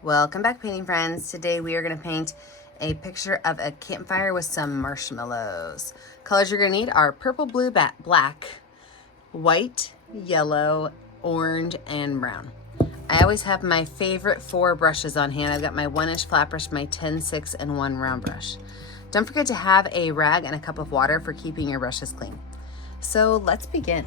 Welcome back, painting friends. Today we are going to paint a picture of a campfire with some marshmallows. Colors you're going to need are purple, blue, black, white, yellow, orange, and brown. I always have my favorite 4 brushes on hand. I've got my 1-inch flat brush, my 10-6, and 1 round brush. Don't forget to have a rag and a cup of water for keeping your brushes clean. So let's begin.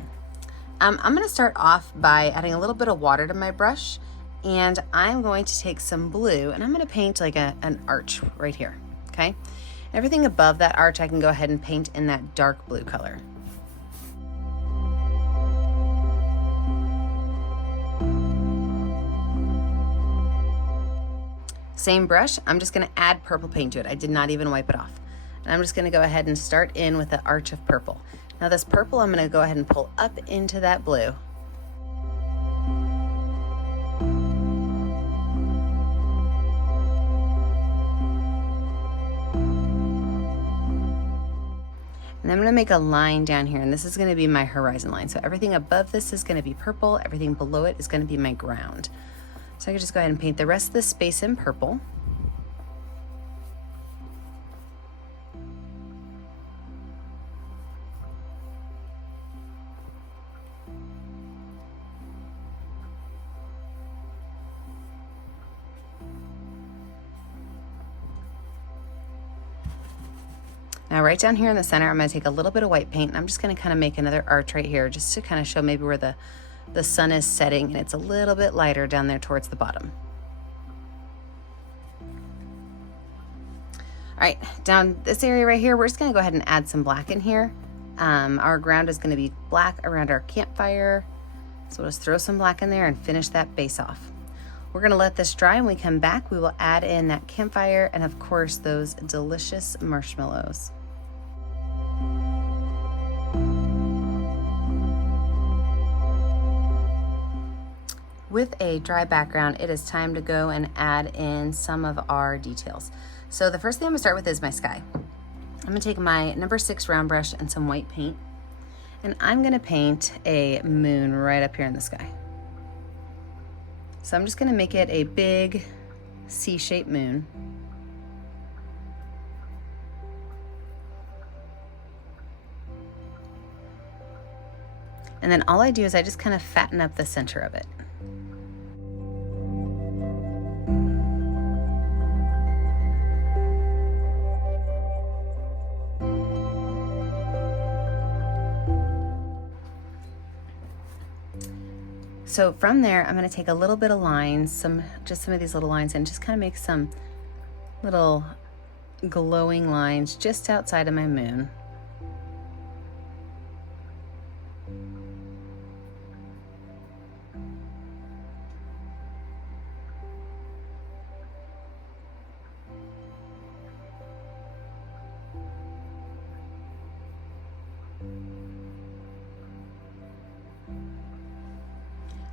I'm going to start off by adding a little bit of water to my brush, and I'm going to take some blue and I'm going to paint like an arch right here, okay? Everything above that arch I can go ahead and paint in that dark blue color. Same brush, I'm just going to add purple paint to it. I did not even wipe it off. And I'm just going to go ahead and start in with the arch of purple. Now this purple I'm going to go ahead and pull up into that blue. And I'm going to make a line down here, and this is going to be my horizon line. So everything above this is going to be purple, everything below it is going to be my ground. So I can just go ahead and paint the rest of this space in purple. Now right down here in the center, I'm going to take a little bit of white paint and I'm just going to kind of make another arch right here just to kind of show maybe where the sun is setting, and it's a little bit lighter down there towards the bottom. All right, down this area right here, we're just going to go ahead and add some black in here. Our ground is going to be black around our campfire. So we'll just throw some black in there and finish that base off. We're going to let this dry. When we come back, we will add in that campfire and of course those delicious marshmallows. With a dry background, it is time to go and add in some of our details. So the first thing I'm gonna start with is my sky. I'm gonna take my number 6 round brush and some white paint, and I'm gonna paint a moon right up here in the sky. So I'm just gonna make it a big C-shaped moon. And then all I do is I just kind of fatten up the center of it. So from there, I'm going to take a little bit of lines, just some of these little lines, and just kind of make some little glowing lines just outside of my moon.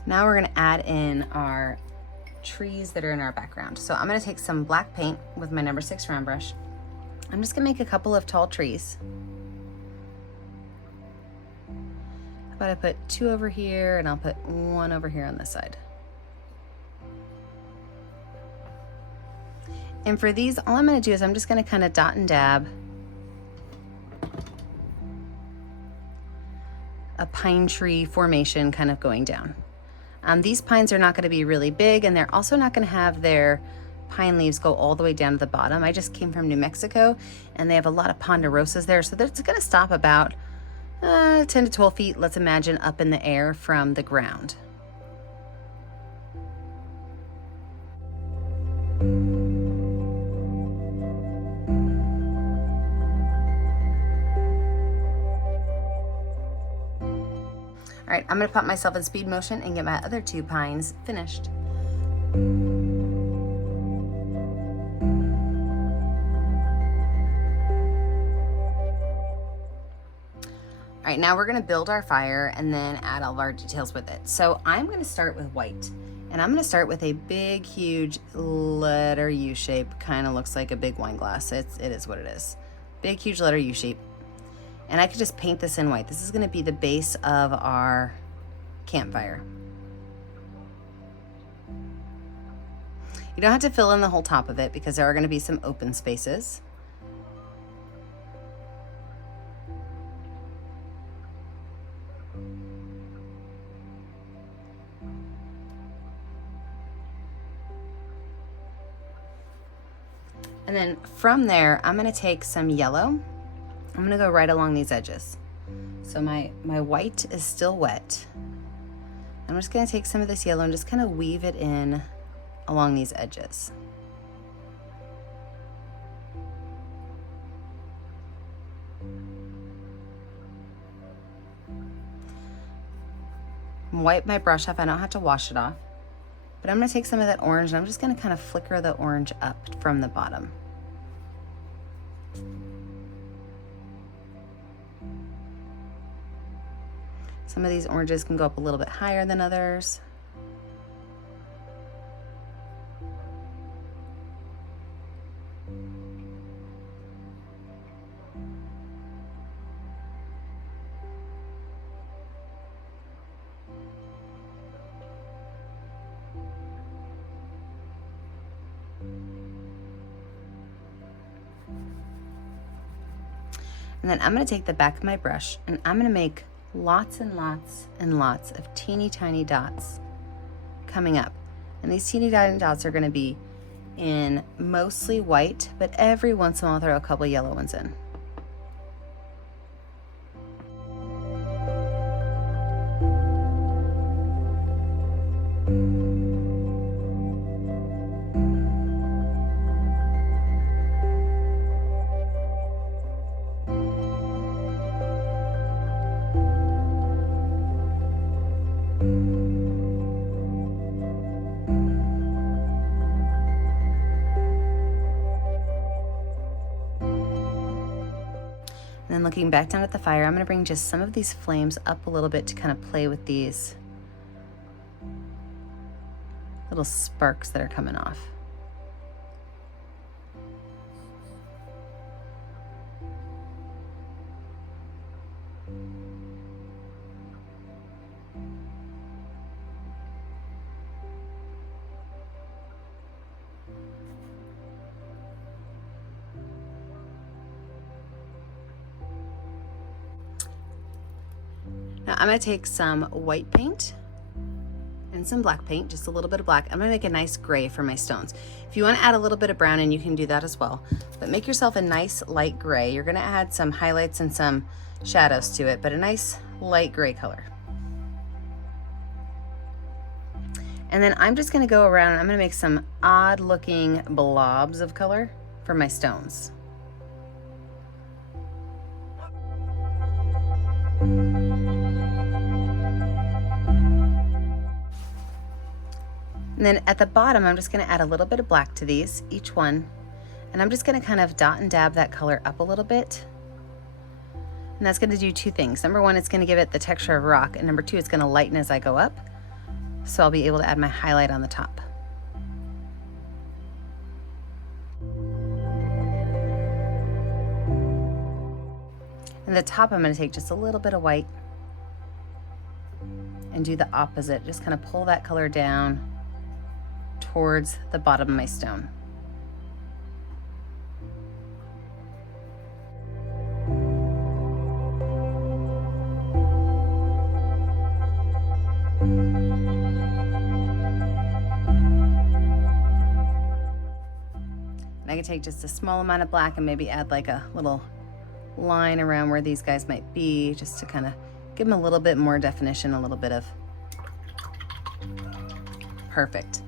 Now we're gonna add in our trees that are in our background. So I'm gonna take some black paint with my number 6 round brush. I'm just gonna make a couple of tall trees. How about I put 2 over here and I'll put 1 over here on this side. And for these, all I'm gonna do is I'm just gonna kind of dot and dab a pine tree formation kind of going down. These pines are not going to be really big, and they're also not going to have their pine leaves go all the way down to the bottom. I just came from New Mexico, and they have a lot of ponderosas there, so it's going to stop about 10 to 12 feet, let's imagine, up in the air from the ground. All right, I'm gonna put myself in speed motion and get my other 2 pines finished. All right, now we're gonna build our fire and then add all of our details with it. So I'm gonna start with white, and I'm gonna start with a big, huge letter U shape. Kind of looks like a big wine glass. It is what it is. Big, huge letter U shape. And I could just paint this in white. This is gonna be the base of our campfire. You don't have to fill in the whole top of it because there are going to be some open spaces. And then from there, I'm going to take some yellow. I'm going to go right along these edges. So my white is still wet. I'm just going to take some of this yellow and just kind of weave it in along these edges. Wipe my brush off. I don't have to wash it off. But I'm going to take some of that orange and I'm just going to kind of flicker the orange up from the bottom. Some of these oranges can go up a little bit higher than others. And then I'm going to take the back of my brush and I'm going to make lots and lots and lots of teeny tiny dots coming up. And these teeny tiny dots are going to be in mostly white, but every once in a while I'll throw a couple yellow ones in. And then looking back down at the fire, I'm going to bring just some of these flames up a little bit to kind of play with these little sparks that are coming off. Now I'm going to take some white paint and some black paint, just a little bit of black. I'm going to make a nice gray for my stones. If you want to add a little bit of brown in, you can do that as well. But make yourself a nice light gray. You're going to add some highlights and some shadows to it, but a nice light gray color. And then I'm just going to go around and I'm going to make some odd looking blobs of color for my stones. And then at the bottom, I'm just going to add a little bit of black to these, each one. And I'm just going to kind of dot and dab that color up a little bit. And that's going to do two things. Number one, it's going to give it the texture of rock. And number two, it's going to lighten as I go up. So I'll be able to add my highlight on the top. And the top, I'm going to take just a little bit of white and do the opposite. Just kind of pull that color down towards the bottom of my stone. And I can take just a small amount of black and maybe add like a little line around where these guys might be, just to kind of give them a little bit more definition, a little bit of perfect.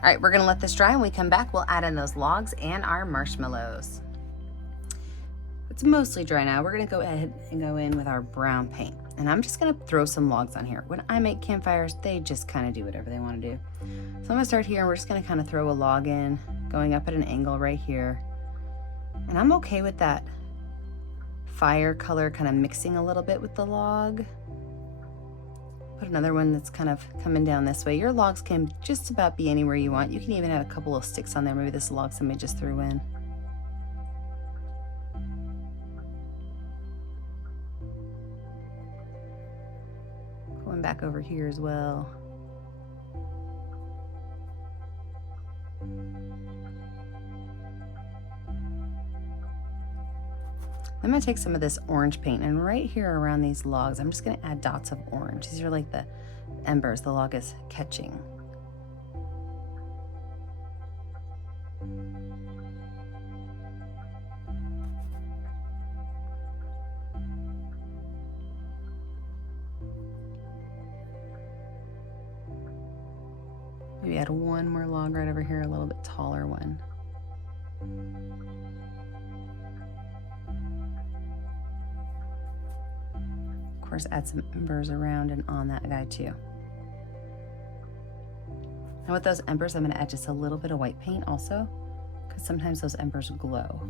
All right, we're gonna let this dry. When we come back, we'll add in those logs and our marshmallows. It's mostly dry now. We're gonna go ahead and go in with our brown paint. And I'm just gonna throw some logs on here. When I make campfires, they just kind of do whatever they wanna do. So I'm gonna start here and we're just gonna kind of throw a log in, going up at an angle right here. And I'm okay with that fire color kind of mixing a little bit with the log. Put another one that's kind of coming down this way. Your logs can just about be anywhere you want. You can even add a couple of sticks on there. Maybe this log somebody just threw in. Going back over here as well. I'm gonna take some of this orange paint, and right here around these logs, I'm just gonna add dots of orange. These are like the embers the log is catching. Maybe add one more log right over here, a little bit taller one. Of course, add some embers around and on that guy too. Now with those embers, I'm going to add just a little bit of white paint also, because sometimes those embers glow.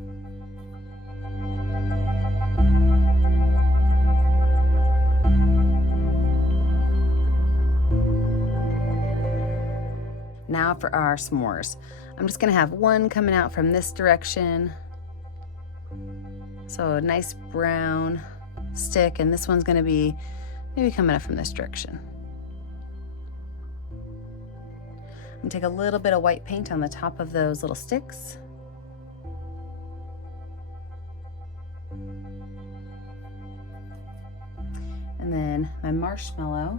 Now for our s'mores. I'm just going to have one coming out from this direction. So a nice brown stick, and this one's going to be maybe coming up from this direction. I'm going to take a little bit of white paint on the top of those little sticks. And then my marshmallow,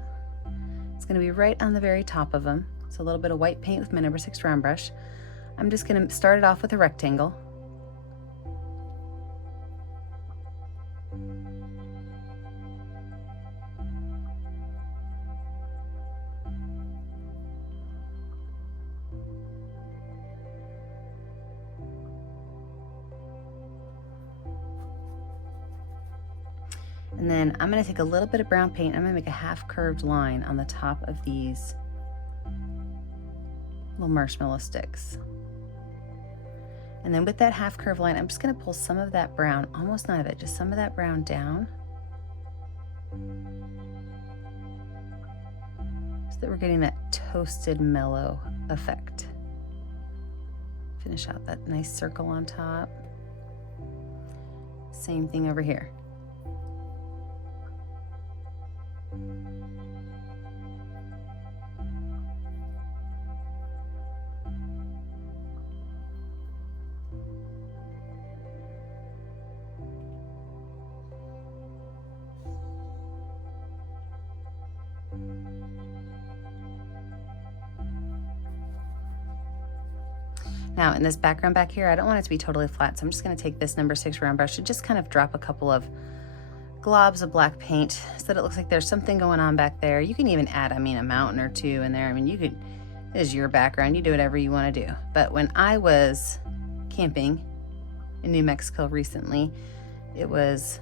it's going to be right on the very top of them. So a little bit of white paint with my number 6 round brush. I'm just going to start it off with a rectangle. And then I'm going to take a little bit of brown paint. I'm going to make a half curved line on the top of these little marshmallow sticks. And then with that half curved line, I'm just going to pull some of that brown, almost none of it, just some of that brown down, so that we're getting that toasted mellow effect. Finish out that nice circle on top. Same thing over here. Now in this background back here, I don't want it to be totally flat, so I'm just going to take this number 6 round brush and just kind of drop a couple of globs of black paint so that it looks like there's something going on back there. You can even add, a mountain or two in there. You could, this is your background, you do whatever you want to do. But when I was camping in New Mexico recently, it was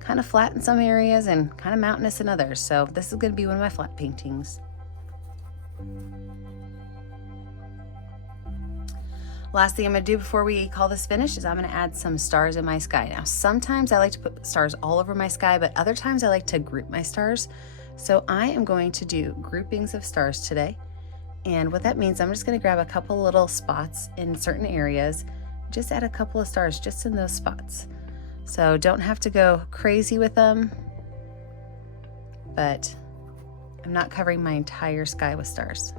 kind of flat in some areas and kind of mountainous in others. So this is going to be one of my flat paintings. Last thing I'm going to do before we call this finished is I'm going to add some stars in my sky. Now, sometimes I like to put stars all over my sky, but other times I like to group my stars. So I am going to do groupings of stars today. And what that means, I'm just going to grab a couple little spots in certain areas, just add a couple of stars just in those spots. So don't have to go crazy with them, but I'm not covering my entire sky with stars.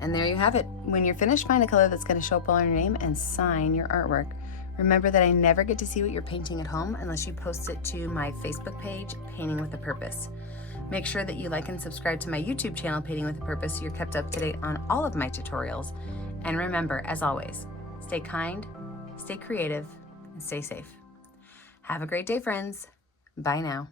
And there you have it. When you're finished, find a color that's going to show up on your name and sign your artwork. Remember that I never get to see what you're painting at home unless you post it to my Facebook page, Painting with a Purpose. Make sure that you like and subscribe to my YouTube channel, Painting with a Purpose, so you're kept up to date on all of my tutorials. And remember, as always, stay kind, stay creative, and stay safe. Have a great day, friends. Bye now.